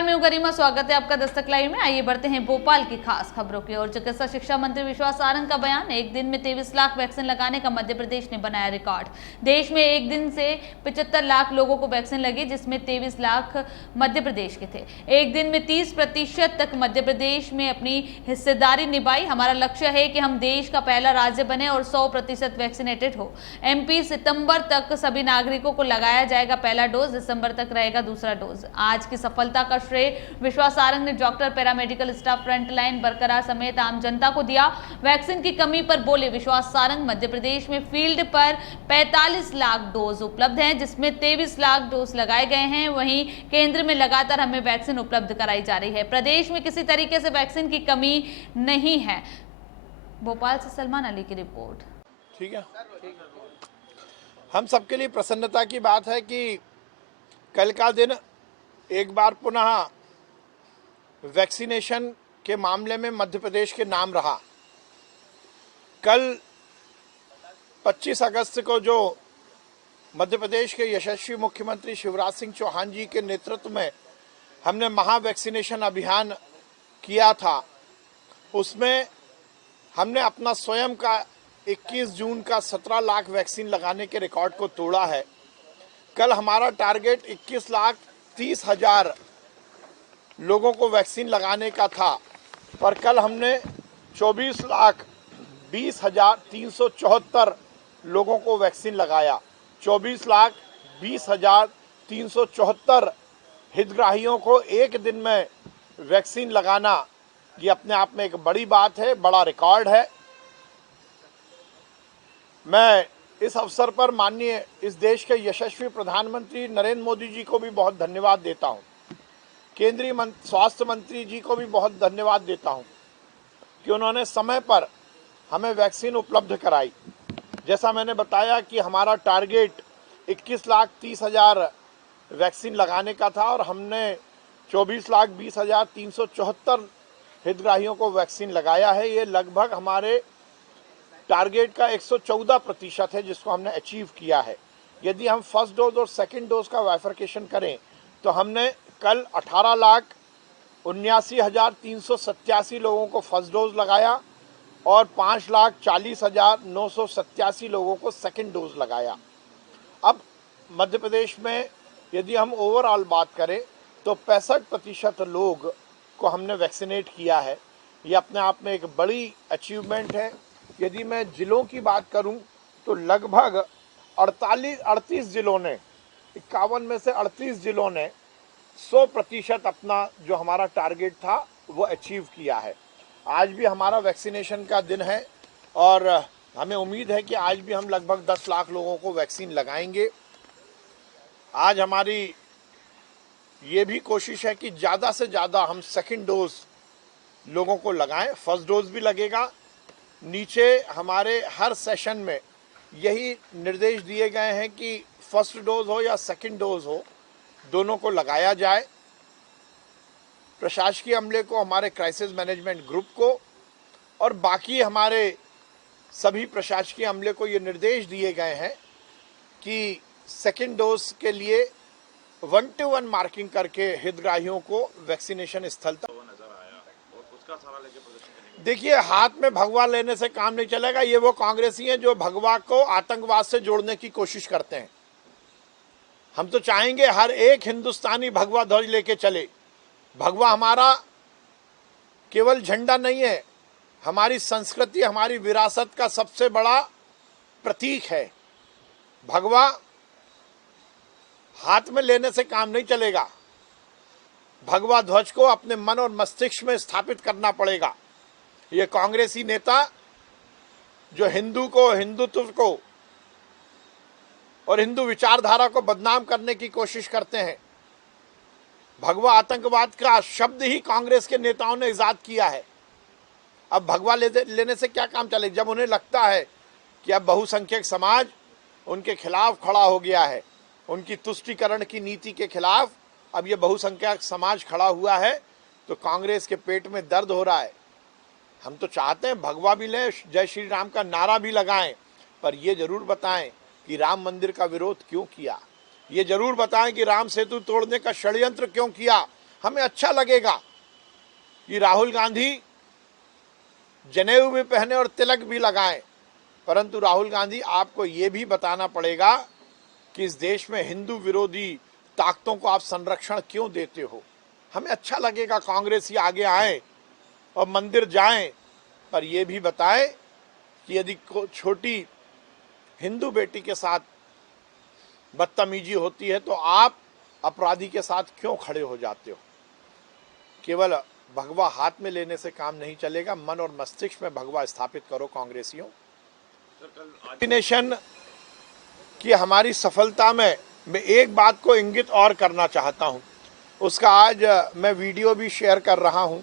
नमस्कार, मैं हूं गरिमा। स्वागत है आपका दस्तक लाइव में। आइए बढ़ते हैं भोपाल की खास खबरों की ओर। चिकित्सा शिक्षा मंत्री विश्वास सारंग का बयान। एक दिन में 23 लाख वैक्सीन लगाने का मध्य प्रदेश ने बनाया रिकॉर्ड। देश में एक दिन से 75 लाख लोगों को वैक्सीन लगी, जिसमें 23 लाख मध्य प्रदेश के थे। एक दिन में 30% तक मध्य प्रदेश में अपनी हिस्सेदारी निभाई। हमारा लक्ष्य है कि हम देश का पहला राज्य बने और 100% वैक्सीनेटेड हो। MP सितंबर तक सभी नागरिकों को लगाया जाएगा पहला डोज, दिसंबर तक रहेगा दूसरा डोज। आज की सफलता का श्रेय विश्वास सारंग ने doctor, paramedical staff, frontline workers समेत आम जनता को दिया। वैक्सीन की कमी पर बोले विश्वास सारंग, मध्य प्रदेश में फील्ड पर 45 लाख डोज उपलब्ध हैं, जिसमें 23 लाख डोज लगाए गए हैं। वहीं केंद्र में लगातार हमें वैक्सीन उपलब्ध कराई जा रही है। प्रदेश में किसी तरीके से वैक्सीन की कमी नहीं है। भोपाल से सलमान अली की रिपोर्ट। ठीक है, हम सबके लिए प्रसन्नता की बात है कि कल का दिन एक बार पुनः वैक्सीनेशन के मामले में मध्य प्रदेश के नाम रहा। कल 25 अगस्त को जो मध्य प्रदेश के यशस्वी मुख्यमंत्री शिवराज सिंह चौहान जी के नेतृत्व में हमने महा वैक्सीनेशन अभियान किया था, उसमें हमने अपना स्वयं का 21 जून का 17 लाख वैक्सीन लगाने के रिकॉर्ड को तोड़ा है। कल हमारा टारगेट 21,30,000 लोगों को वैक्सीन लगाने का था, पर कल हमने 24,20,374 लोगों को वैक्सीन लगाया। 24,20,374 हितग्राहियों को एक दिन में वैक्सीन लगाना, ये अपने आप में एक बड़ी बात है, बड़ा रिकॉर्ड है। मैं इस अवसर पर माननीय इस देश के यशस्वी प्रधानमंत्री नरेंद्र मोदी जी को भी बहुत धन्यवाद देता हूं। केंद्रीय स्वास्थ्य मंत्री जी को भी बहुत धन्यवाद देता हूं कि उन्होंने समय पर हमें वैक्सीन उपलब्ध कराई। जैसा मैंने बताया कि हमारा टारगेट 21,30,000 वैक्सीन लगाने का था और हमने 24,20,374 हितग्राहियों को वैक्सीन लगाया है। ये लगभग हमारे टारगेट का 114% है, जिसको हमने अचीव किया है। यदि हम फर्स्ट डोज और सेकंड डोज का वाइफरकेशन करें तो हमने कल 18,79,387 लोगों को फर्स्ट डोज लगाया और 5,40,987 लोगों को सेकंड डोज लगाया। अब मध्य प्रदेश में यदि हम ओवरऑल बात करें तो 65% लोग को हमने वैक्सीनेट किया है। ये अपने आप में एक बड़ी अचीवमेंट है। यदि मैं जिलों की बात करूं तो लगभग 38 जिलों ने, 51 में से 38 जिलों ने 100% अपना जो हमारा टारगेट था वो अचीव किया है। आज भी हमारा वैक्सीनेशन का दिन है और हमें उम्मीद है कि आज भी हम लगभग 10 लाख लोगों को वैक्सीन लगाएंगे। आज हमारी ये भी कोशिश है कि ज़्यादा से ज़्यादा हम सेकंड डोज लोगों को लगाएं। फर्स्ट डोज भी लगेगा। नीचे हमारे हर सेशन में यही निर्देश दिए गए हैं कि फर्स्ट डोज हो या सेकंड डोज हो, दोनों को लगाया जाए। प्रशासकीय अमले को, हमारे क्राइसिस मैनेजमेंट ग्रुप को और बाकी हमारे सभी प्रशासकीय अमले को ये निर्देश दिए गए हैं कि सेकंड डोज के लिए 1-to-1 मार्किंग करके हितग्राहियों को वैक्सीनेशन स्थल तक। देखिए, हाथ में भगवा लेने से काम नहीं चलेगा। ये वो कांग्रेसी हैं जो भगवा को आतंकवाद से जोड़ने की कोशिश करते हैं। हम तो चाहेंगे हर एक हिंदुस्तानी भगवा ध्वज लेके चले। भगवा हमारा केवल झंडा नहीं है, हमारी संस्कृति, हमारी विरासत का सबसे बड़ा प्रतीक है। भगवा हाथ में लेने से काम नहीं चलेगा। भगवा ध्वज को अपने मन और मस्तिष्क में स्थापित करना पड़ेगा। ये कांग्रेसी नेता जो हिंदू को, हिंदुत्व को और हिंदू विचारधारा को बदनाम करने की कोशिश करते हैं। भगवा आतंकवाद का शब्द ही कांग्रेस के नेताओं ने इजाद किया है। अब भगवा लेने से क्या काम चलेगा? जब उन्हें लगता है कि अब बहुसंख्यक समाज उनके खिलाफ खड़ा हो गया है, उनकी तुष्टीकरण की नीति के खिलाफ अब ये बहुसंख्यक समाज खड़ा हुआ है, तो कांग्रेस के पेट में दर्द हो रहा है। हम तो चाहते हैं भगवा भी लें, जय श्री राम का नारा भी लगाएं, पर ये जरूर बताएं कि राम मंदिर का विरोध क्यों किया। ये जरूर बताएं कि राम सेतु तोड़ने का षड्यंत्र क्यों किया। हमें अच्छा लगेगा कि राहुल गांधी जनेऊ भी पहने और तिलक भी लगाएं, परंतु राहुल गांधी आपको ये भी बताना पड़ेगा कि इस देश में हिंदू विरोधी ताकतों को आप संरक्षण क्यों देते हो। हमें अच्छा लगेगा कांग्रेसी आगे आए और मंदिर जाएं, पर यह भी बताएं कि यदि छोटी हिंदू बेटी के साथ बदतमीजी होती है तो आप अपराधी के साथ क्यों खड़े हो जाते हो। केवल भगवा हाथ में लेने से काम नहीं चलेगा, मन और मस्तिष्क में भगवा स्थापित करो कांग्रेसियों। नेशन की हमारी सफलता में मैं एक बात को इंगित और करना चाहता हूं, उसका आज मैं वीडियो भी शेयर कर रहा हूं।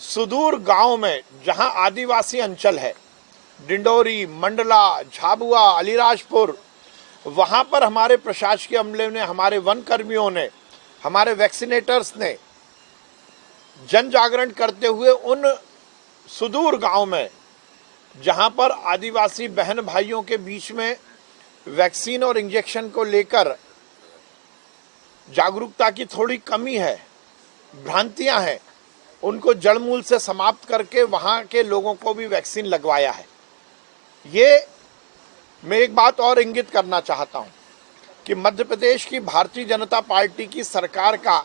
सुदूर गांव में जहां आदिवासी अंचल है, डिंडोरी, मंडला, झाबुआ, अलीराजपुर, वहां पर हमारे प्रशासकीय अमले ने, हमारे वन कर्मियों ने, हमारे वैक्सीनेटर्स ने जन जागरण करते हुए उन सुदूर गांव में जहां पर आदिवासी बहन भाइयों के बीच में वैक्सीन और इंजेक्शन को लेकर जागरूकता की थोड़ी कमी है, भ्रांतियां हैं, उनको जड़मूल से समाप्त करके वहां के लोगों को भी वैक्सीन लगवाया है। ये मैं एक बात और इंगित करना चाहता हूं कि मध्य प्रदेश की भारतीय जनता पार्टी की सरकार का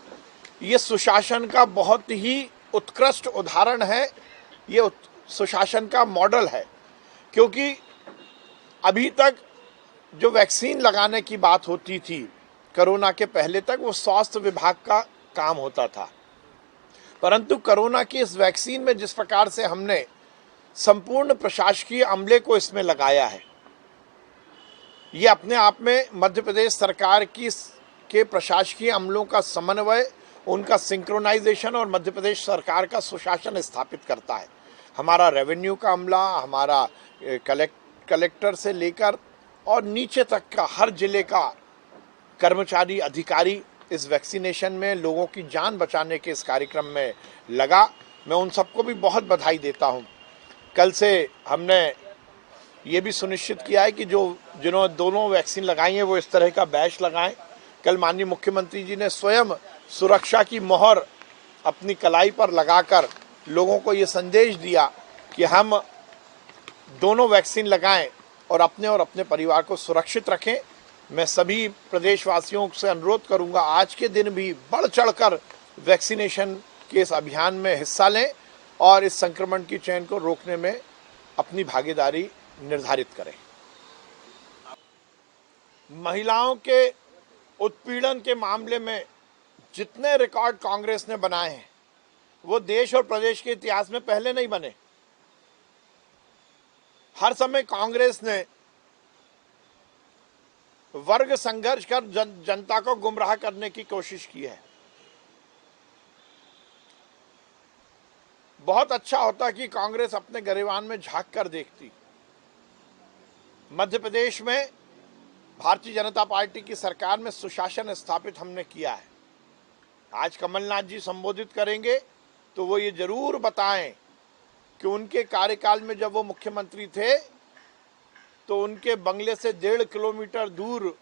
ये सुशासन का बहुत ही उत्कृष्ट उदाहरण है, ये सुशासन का मॉडल है। क्योंकि अभी तक जो वैक्सीन लगाने की बात होती थी कोरोना के पहले तक, वो स्वास्थ्य विभाग का काम होता था, परंतु कोरोना की इस वैक्सीन में जिस प्रकार से हमने संपूर्ण प्रशासकीय अमले को इसमें लगाया है, ये अपने आप में मध्य प्रदेश सरकार के प्रशासकीय अमलों का समन्वय, उनका सिंक्रोनाइजेशन और मध्य प्रदेश सरकार का सुशासन स्थापित करता है। हमारा रेवेन्यू का अमला, हमारा कलेक्टर से लेकर और नीचे तक का हर जिले का कर्मचारी, अधिकारी इस वैक्सीनेशन में, लोगों की जान बचाने के इस कार्यक्रम में लगा। मैं उन सबको भी बहुत बधाई देता हूं। कल से हमने ये भी सुनिश्चित किया है कि जिन्होंने दोनों वैक्सीन लगाई है वो इस तरह का बैच लगाएं। कल माननीय मुख्यमंत्री जी ने स्वयं सुरक्षा की मोहर अपनी कलाई पर लगाकर लोगों को ये संदेश दिया कि हम दोनों वैक्सीन लगाएं और अपने परिवार को सुरक्षित रखें। मैं सभी प्रदेशवासियों से अनुरोध करूंगा, आज के दिन भी बढ़ चढ़कर वैक्सीनेशन के इस अभियान में हिस्सा लें और इस संक्रमण की चेन को रोकने में अपनी भागीदारी निर्धारित करें। महिलाओं के उत्पीड़न के मामले में जितने रिकॉर्ड कांग्रेस ने बनाए हैं वो देश और प्रदेश के इतिहास में पहले नहीं बने। हर समय कांग्रेस ने वर्ग संघर्ष कर जनता को गुमराह करने की कोशिश की है। बहुत अच्छा होता कि कांग्रेस अपने गरिबान में झांक कर देखती। मध्य प्रदेश में भारतीय जनता पार्टी की सरकार में सुशासन स्थापित हमने किया है। आज कमलनाथ जी संबोधित करेंगे तो वो ये जरूर बताएं कि उनके कार्यकाल में जब वो मुख्यमंत्री थे तो उनके बंगले से 1.5 किलोमीटर दूर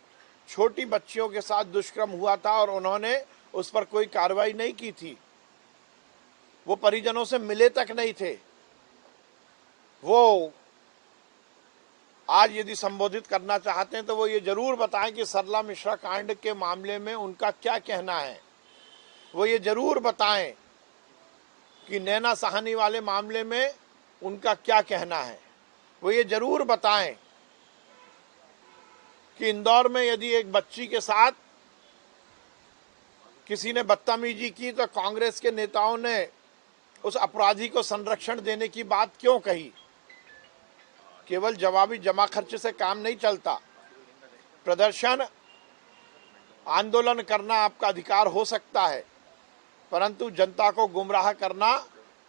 छोटी बच्चियों के साथ दुष्कर्म हुआ था और उन्होंने उस पर कोई कार्रवाई नहीं की थी। वो परिजनों से मिले तक नहीं थे। वो आज यदि संबोधित करना चाहते हैं तो वो ये जरूर बताएं कि सरला मिश्रा कांड के मामले में उनका क्या कहना है। वो ये जरूर बताएं कि नैना साहनी वाले मामले में उनका क्या कहना है। वो ये जरूर बताएं कि इंदौर में यदि एक बच्ची के साथ किसी ने बदतमीजी की तो कांग्रेस के नेताओं ने उस अपराधी को संरक्षण देने की बात क्यों कही। केवल जवाबी जमा खर्च से काम नहीं चलता। प्रदर्शन, आंदोलन करना आपका अधिकार हो सकता है, परंतु जनता को गुमराह करना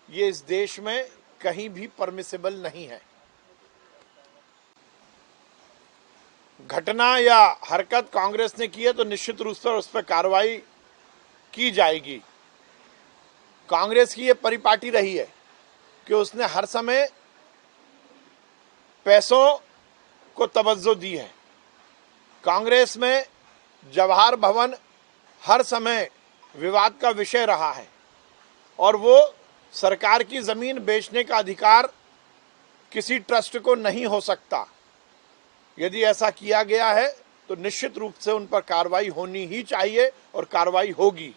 ये इस देश में कहीं भी परमिसिबल नहीं है। घटना या हरकत कांग्रेस ने की है तो निश्चित रूप से उस पर कार्रवाई की जाएगी। कांग्रेस की ये परिपाटी रही है कि उसने हर समय पैसों को तवज्जो दी है। कांग्रेस में जवाहर भवन हर समय विवाद का विषय रहा है और वो सरकार की ज़मीन बेचने का अधिकार किसी ट्रस्ट को नहीं हो सकता। यदि ऐसा किया गया है तो निश्चित रूप से उन पर कार्रवाई होनी ही चाहिए और कार्रवाई होगी।